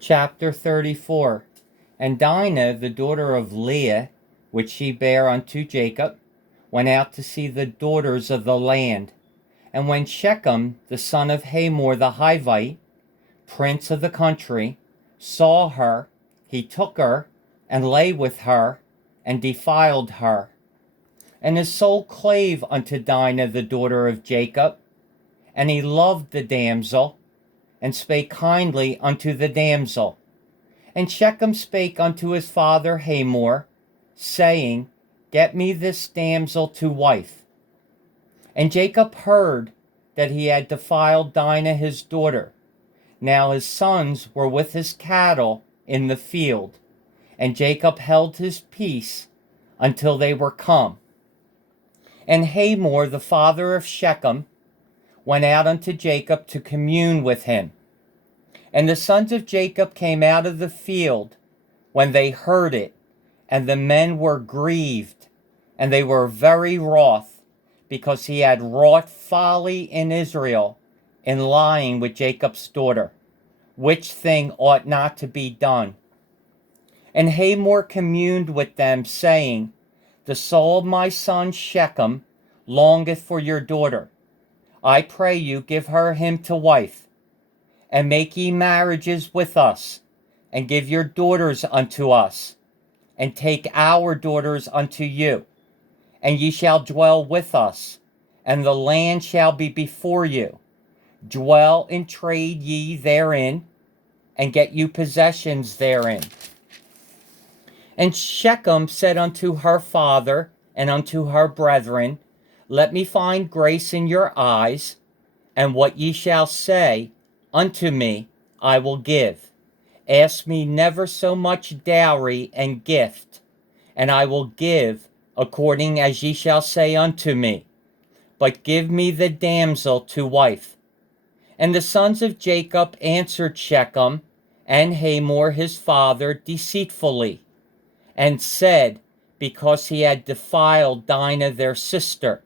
Chapter 34. And Dinah, the daughter of Leah, which she bare unto Jacob, went out to see the daughters of the land. And when Shechem, the son of Hamor the Hivite, prince of the country, saw her, he took her, and lay with her, and defiled her. And his soul clave unto Dinah, the daughter of Jacob, and he loved the damsel, and spake kindly unto the damsel. And Shechem spake unto his father Hamor, saying, Get me this damsel to wife. And Jacob heard that he had defiled Dinah his daughter. Now his sons were with his cattle in the field, and Jacob held his peace until they were come. And Hamor, the father of Shechem, went out unto Jacob to commune with him. And the sons of Jacob came out of the field when they heard it, and the men were grieved, and they were very wroth, because he had wrought folly in Israel in lying with Jacob's daughter, which thing ought not to be done. And Hamor communed with them, saying, The soul of my son Shechem longeth for your daughter. I pray you, give her him to wife, and make ye marriages with us, and give your daughters unto us, and take our daughters unto you, and ye shall dwell with us, and the land shall be before you. Dwell and trade ye therein, and get you possessions therein. And Shechem said unto her father and unto her brethren, Let me find grace in your eyes, and what ye shall say unto me I will give. Ask me never so much dowry and gift, and I will give according as ye shall say unto me. But give me the damsel to wife. And the sons of Jacob answered Shechem and Hamor his father deceitfully, and said, Because he had defiled Dinah their sister.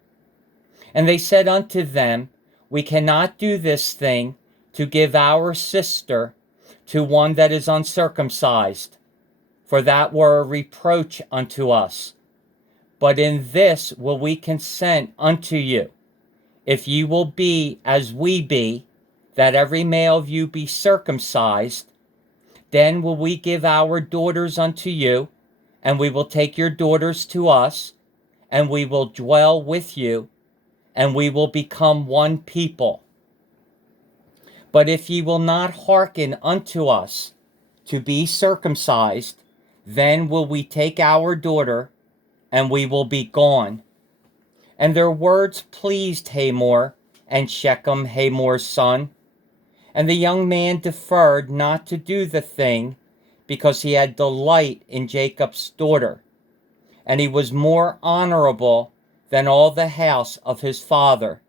And they said unto them, We cannot do this thing, to give our sister to one that is uncircumcised, for that were a reproach unto us. But in this will we consent unto you, if ye will be as we be, that every male of you be circumcised, then will we give our daughters unto you, and we will take your daughters to us, and we will dwell with you, and we will become one people. But if ye will not hearken unto us to be circumcised, then will we take our daughter, and we will be gone. And their words pleased Hamor and Shechem, Hamor's son. And the young man deferred not to do the thing, because he had delight in Jacob's daughter, and he was more honorable than all the house of his father.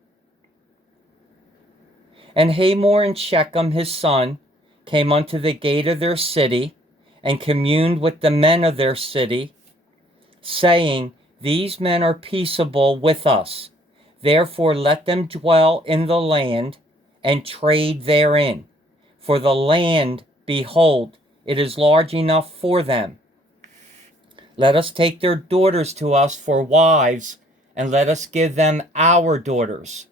And Hamor and Shechem his son came unto the gate of their city, and communed with the men of their city, saying, These men are peaceable with us, therefore let them dwell in the land, and trade therein. For the land, behold, it is large enough for them. Let us take their daughters to us for wives, and let us give them our daughters.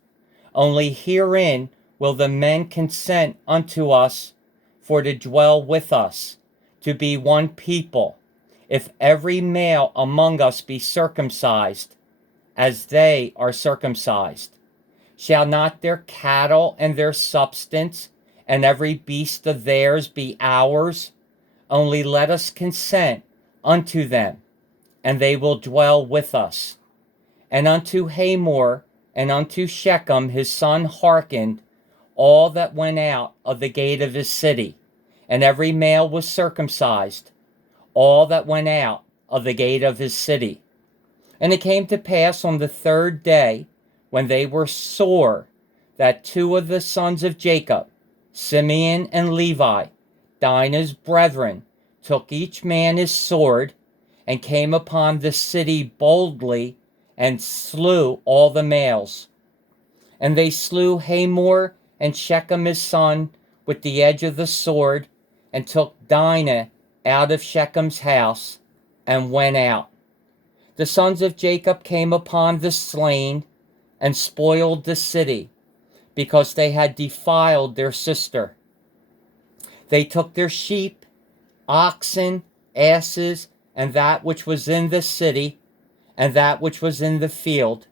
Only herein will the men consent unto us for to dwell with us, to be one people, if every male among us be circumcised, as they are circumcised. Shall not their cattle and their substance, and every beast of theirs be ours? Only let us consent unto them, and they will dwell with us. And unto Hamor and unto Shechem his son hearkened all that went out of the gate of his city, and every male was circumcised, all that went out of the gate of his city. And it came to pass on the third day, when they were sore, that two of the sons of Jacob, Simeon and Levi, Dinah's brethren, took each man his sword, and came upon the city boldly, and slew all the males. And they slew Hamor and Shechem his son with the edge of the sword, and took Dinah out of Shechem's house, and went out. The sons of Jacob came upon the slain, and spoiled the city, because they had defiled their sister. They took their sheep, oxen, asses, and that which was in the city, and that which was in the field,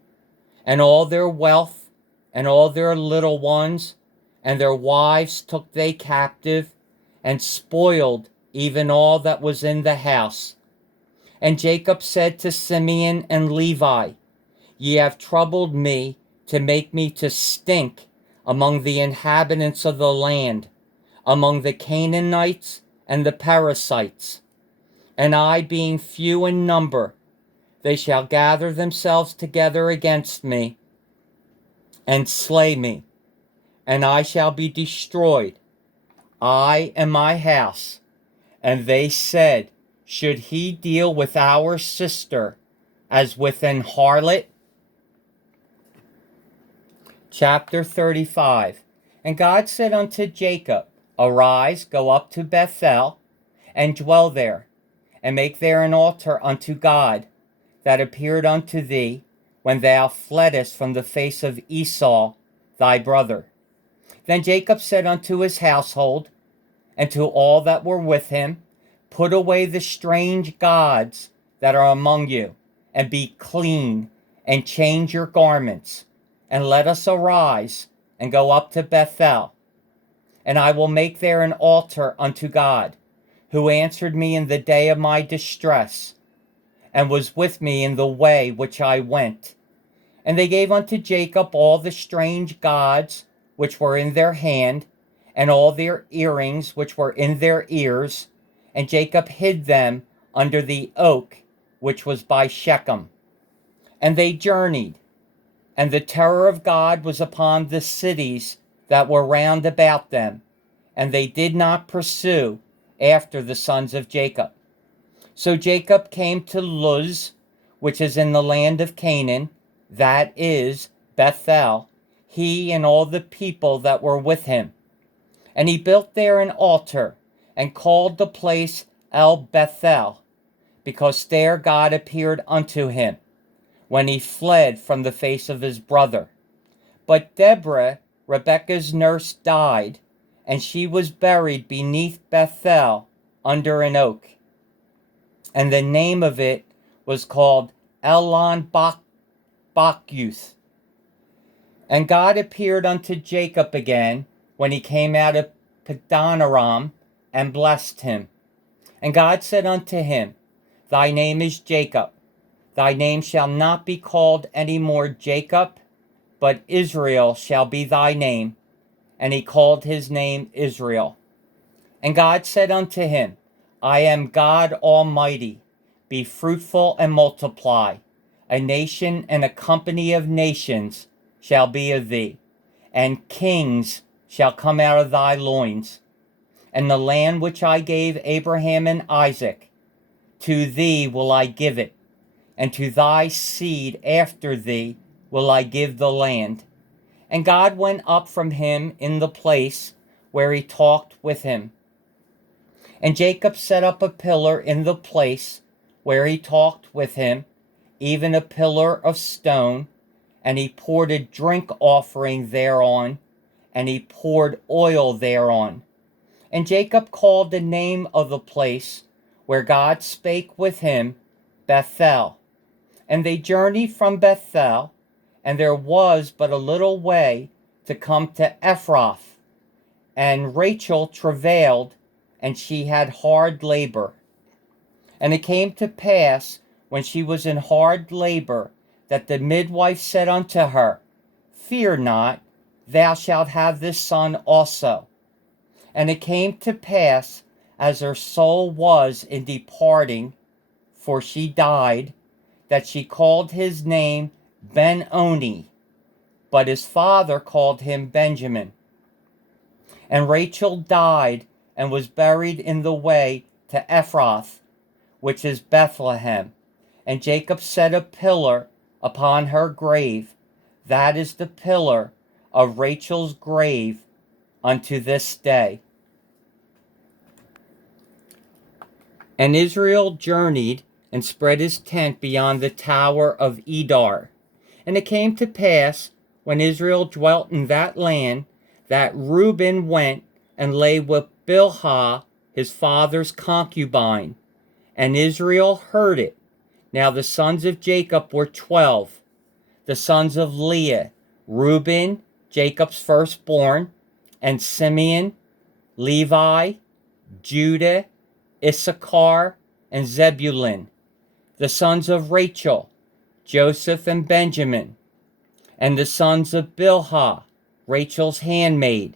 and all their wealth, and all their little ones, and their wives took they captive, and spoiled even all that was in the house. And Jacob said to Simeon and Levi, Ye have troubled me to make me to stink among the inhabitants of the land, among the Canaanites and the Perizzites. And I, being few in number, they shall gather themselves together against me, and slay me, and I shall be destroyed, I and my house. And they said, Should he deal with our sister as with an harlot? Chapter 35. And God said unto Jacob, Arise, go up to Bethel, and dwell there, and make there an altar unto God, that appeared unto thee when thou fleddest from the face of Esau thy brother. Then Jacob said unto his household, and to all that were with him, Put away the strange gods that are among you, and be clean, and change your garments, and let us arise, and go up to Bethel. And I will make there an altar unto God, who answered me in the day of my distress, and was with me in the way which I went. And they gave unto Jacob all the strange gods which were in their hand, and all their earrings which were in their ears, and Jacob hid them under the oak which was by Shechem. And they journeyed, and the terror of God was upon the cities that were round about them, and they did not pursue after the sons of Jacob. So Jacob came to Luz, which is in the land of Canaan, that is Bethel, he and all the people that were with him. And he built there an altar, and called the place El Bethel, because there God appeared unto him, when he fled from the face of his brother. But Deborah, Rebekah's nurse, died, and she was buried beneath Bethel under an oak. And the name of it was called Elon Bakuth. And God appeared unto Jacob again when he came out of Padanaram, and blessed him. And God said unto him, Thy name is Jacob. Thy name shall not be called any more Jacob, but Israel shall be thy name. And he called his name Israel. And God said unto him, I am God Almighty. Be fruitful and multiply. A nation and a company of nations shall be of thee, and kings shall come out of thy loins. And the land which I gave Abraham and Isaac, to thee will I give it, and to thy seed after thee will I give the land. And God went up from him in the place where he talked with him. And Jacob set up a pillar in the place where he talked with him, even a pillar of stone, and he poured a drink offering thereon, and he poured oil thereon. And Jacob called the name of the place where God spake with him, Bethel. And they journeyed from Bethel, and there was but a little way to come to Ephrath. And Rachel travailed, and she had hard labor. And it came to pass, when she was in hard labor, that the midwife said unto her, Fear not, thou shalt have this son also. And it came to pass, as her soul was in departing, for she died, that she called his name Ben-Oni, but his father called him Benjamin. And Rachel died, and was buried in the way to Ephrath, which is Bethlehem. And Jacob set a pillar upon her grave. That is the pillar of Rachel's grave unto this day. And Israel journeyed and spread his tent beyond the tower of Edar. And it came to pass, when Israel dwelt in that land, that Reuben went and lay with Bilhah, his father's concubine. And Israel heard it. Now the sons of Jacob were 12. The sons of Leah, Reuben, Jacob's firstborn, and Simeon, Levi, Judah, Issachar, and Zebulun. The sons of Rachel, Joseph and Benjamin. And the sons of Bilhah, Rachel's handmaid,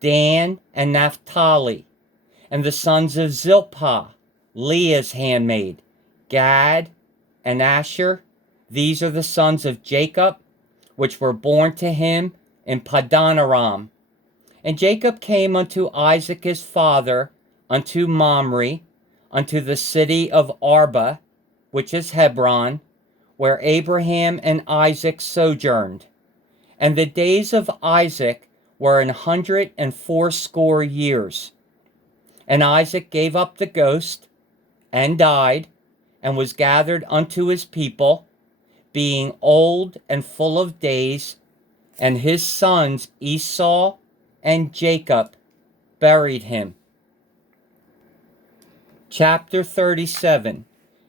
Dan and Naphtali. And the sons of Zilpah, Leah's handmaid, Gad and Asher. These are the sons of Jacob, which were born to him in Padanaram. And Jacob came unto Isaac his father, unto Mamre, unto the city of Arba, which is Hebron, where Abraham and Isaac sojourned. And the days of Isaac were 180 years. And Isaac gave up the ghost, and died, and was gathered unto his people, being old and full of days, and his sons Esau and Jacob buried him. Chapter 37.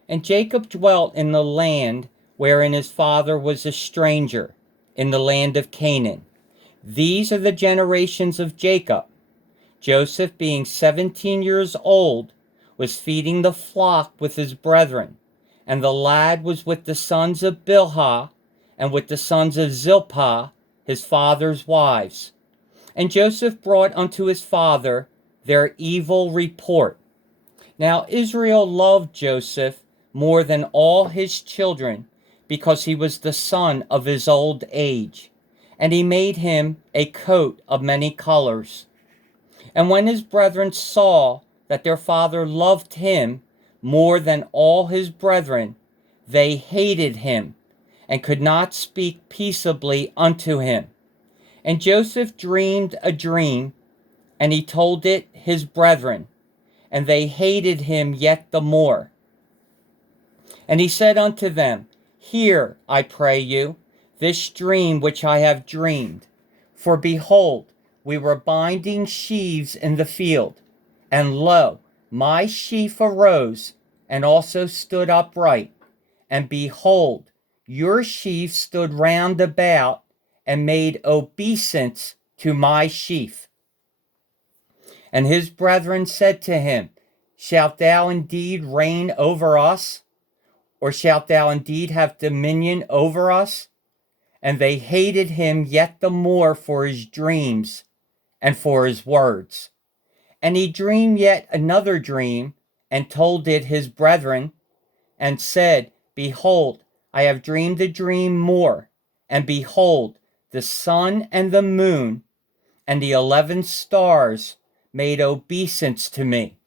And Jacob dwelt in the land wherein his father was a stranger, in the land of Canaan. These are the generations of Jacob. Joseph, being 17 years old, was feeding the flock with his brethren, and the lad was with the sons of Bilhah, and with the sons of Zilpah, his father's wives. And Joseph brought unto his father their evil report. Now Israel loved Joseph more than all his children, because he was the son of his old age. And he made him a coat of many colors. And when his brethren saw that their father loved him more than all his brethren, they hated him, and could not speak peaceably unto him. And Joseph dreamed a dream, and he told it his brethren, and they hated him yet the more. And he said unto them, Hear, I pray you, this dream which I have dreamed. For behold, we were binding sheaves in the field, and lo, my sheaf arose, and also stood upright. And behold, your sheaf stood round about, and made obeisance to my sheaf. And his brethren said to him, Shalt thou indeed reign over us? Or shalt thou indeed have dominion over us? And they hated him yet the more for his dreams and for his words. And he dreamed yet another dream, and told it his brethren, and said, Behold, I have dreamed a dream more, and behold, the sun and the moon and the 11 stars made obeisance to me.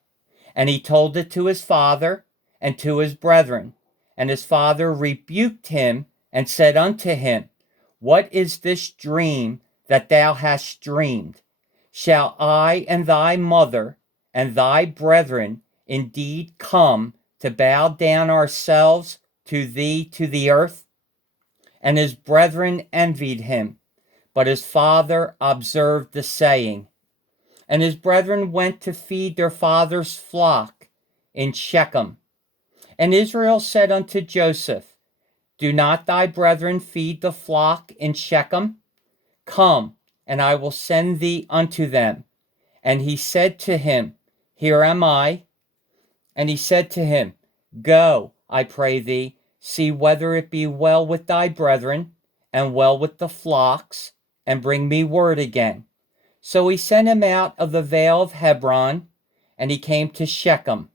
And he told it to his father and to his brethren. And his father rebuked him, and said unto him, What is this dream that thou hast dreamed? Shall I and thy mother and thy brethren indeed come to bow down ourselves to thee to the earth? And his brethren envied him, but his father observed the saying. And his brethren went to feed their father's flock in Shechem. And Israel said unto Joseph, Do not thy brethren feed the flock in Shechem? Come, and I will send thee unto them. And he said to him, Here am I. And he said to him, Go, I pray thee, see whether it be well with thy brethren, and well with the flocks, and bring me word again. So he sent him out of the vale of Hebron, and he came to Shechem.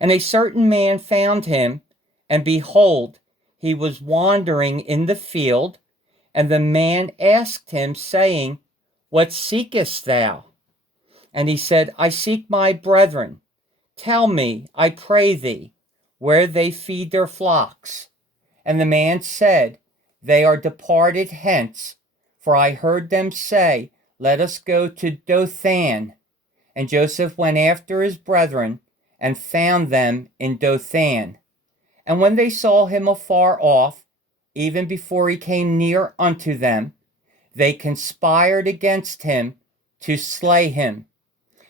And a certain man found him, and behold, he was wandering in the field, and the man asked him, saying, What seekest thou? And he said, I seek my brethren. Tell me, I pray thee, where they feed their flocks. And the man said, They are departed hence, for I heard them say, Let us go to Dothan. And Joseph went after his brethren, and found them in Dothan. And when they saw him afar off, even before he came near unto them, they conspired against him to slay him.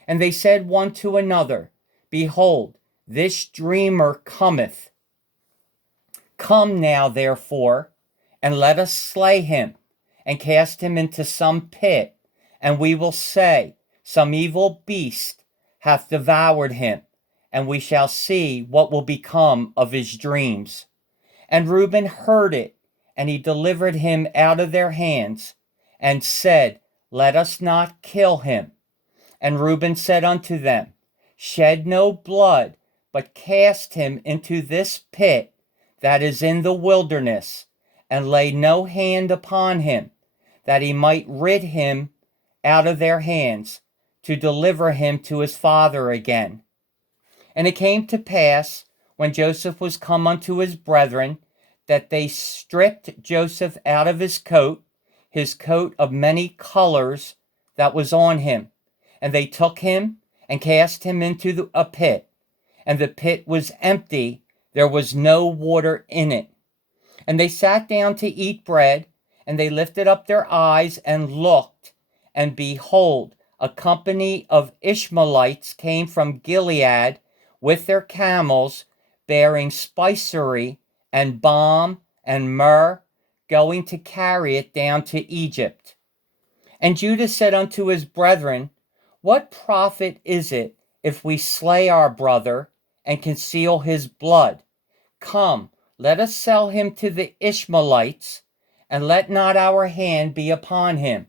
And they said one to another, Behold, this dreamer cometh. Come now, therefore, and let us slay him, and cast him into some pit, and we will say, Some evil beast hath devoured him, and we shall see what will become of his dreams. And Reuben heard it, and he delivered him out of their hands, and said, Let us not kill him. And Reuben said unto them, Shed no blood, but cast him into this pit that is in the wilderness, and lay no hand upon him, that he might rid him out of their hands, to deliver him to his father again. And it came to pass, when Joseph was come unto his brethren, that they stripped Joseph out of his coat of many colors that was on him. And they took him and cast him into a pit. And the pit was empty, there was no water in it. And they sat down to eat bread, and they lifted up their eyes and looked, and behold, a company of Ishmaelites came from Gilead with their camels, bearing spicery and balm and myrrh, going to carry it down to Egypt. And Judah said unto his brethren, What profit is it if we slay our brother and conceal his blood? Come, let us sell him to the Ishmaelites, and let not our hand be upon him.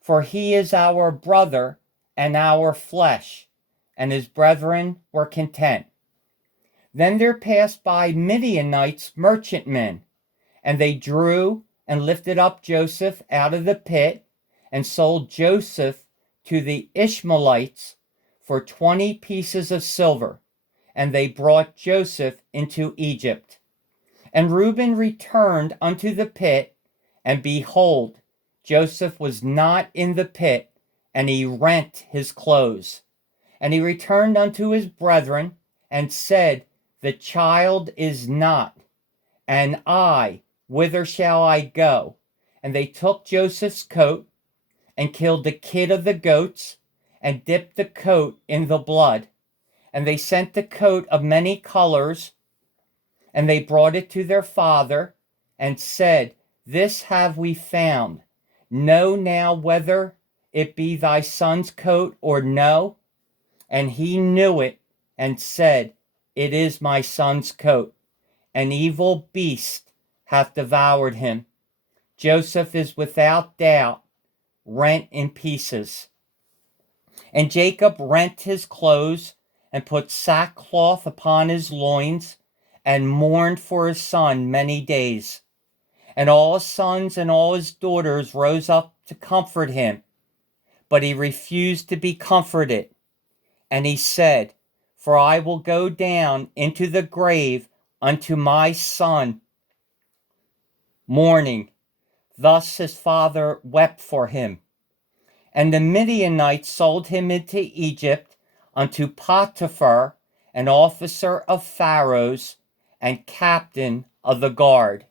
For he is our brother and our flesh. And his brethren were content. Then there passed by Midianites merchantmen, and they drew and lifted up Joseph out of the pit, and sold Joseph to the Ishmaelites for 20 pieces of silver. And they brought Joseph into Egypt. And Reuben returned unto the pit, and behold, Joseph was not in the pit, and he rent his clothes. And he returned unto his brethren, and said, The child is not, and I, whither shall I go? And they took Joseph's coat, and killed the kid of the goats, and dipped the coat in the blood. And they sent the coat of many colors, and they brought it to their father, and said, This have we found. Know now whether it be thy son's coat or no. And he knew it, and said, It is my son's coat. An evil beast hath devoured him. Joseph is without doubt rent in pieces. And Jacob rent his clothes, and put sackcloth upon his loins, and mourned for his son many days. And all his sons and all his daughters rose up to comfort him, but he refused to be comforted. And he said, For I will go down into the grave unto my son, mourning. Thus his father wept for him. And the Midianites sold him into Egypt unto Potiphar, an officer of Pharaoh's, and captain of the guard.